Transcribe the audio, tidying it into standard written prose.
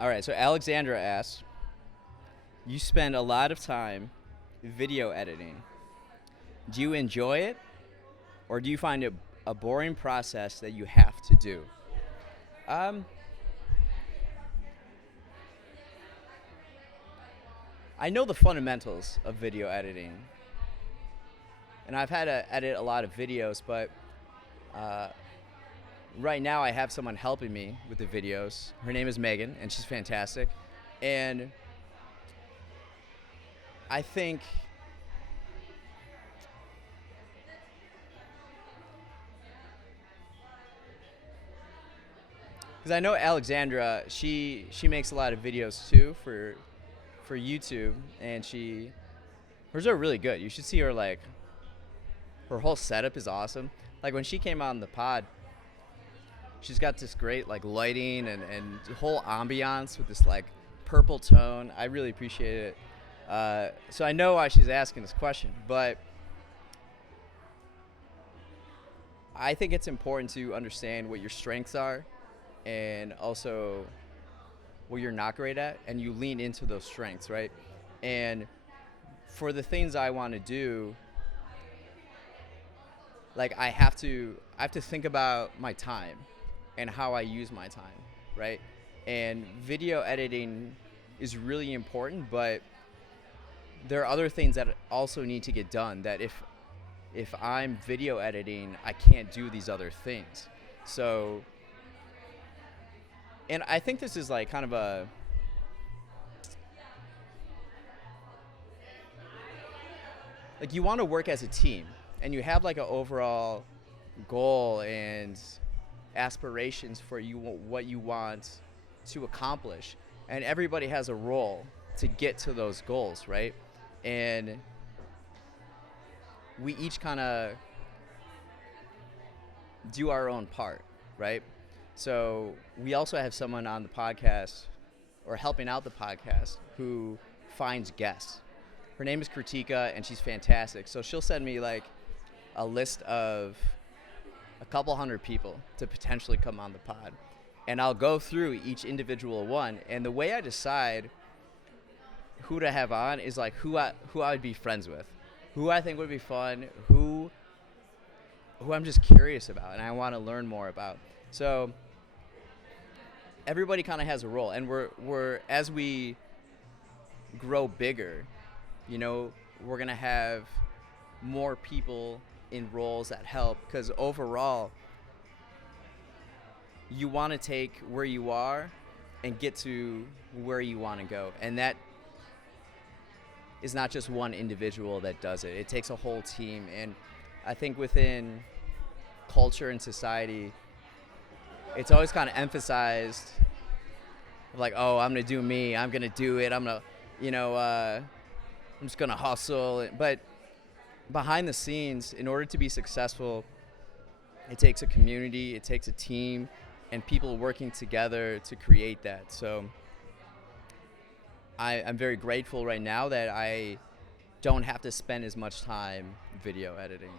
All right, so Alexandra asks, you spend a lot of time video editing. Do you enjoy it, or do you find it a boring process that you have to do? Um, I know the fundamentals of video editing, and I've had to edit a lot of videos, but uh, right now I have someone helping me with the videos. Her name is Megan, and she's fantastic. And I think because I know Alexandra, she makes a lot of videos too for YouTube, and hers are really good. You should see her, like, her whole setup is awesome. Like when she came on the pod, she's got this great like lighting and whole ambiance with this like purple tone. I really appreciate it. So I know why she's asking this question, but I think it's important to understand what your strengths are and also what you're not great at, and you lean into those strengths, right? And for the things I want to do, like I have to think about my time and how I use my time, right? And video editing is really important, but there are other things that also need to get done that if I'm video editing, I can't do these other things. So, and I think this is like kind of like you want to work as a team and you have like an overall goal and aspirations for you, what you want to accomplish, and everybody has a role to get to those goals, right? And we each kind of do our own part, right? So we also have someone on the podcast or helping out the podcast who finds guests. Her name is Kritika, and she's fantastic. So she'll send me like a list of a couple hundred people to potentially come on the pod. And I'll go through each individual one. And the way I decide who to have on is like who I would be friends with, who I think would be fun, who I'm just curious about and I want to learn more about. So everybody kind of has a role, and we're as we grow bigger, you know, we're gonna have more people in roles that help, because overall you want to take where you are and get to where you want to go, and that is not just one individual that does it. It takes a whole team. And I think within culture and society, it's always kind of emphasized like, oh, I'm gonna do me, I'm gonna do it, I'm gonna, I'm just gonna hustle. But behind the scenes, in order to be successful, it takes a community, it takes a team, and people working together to create that. So I'm very grateful right now that I don't have to spend as much time video editing.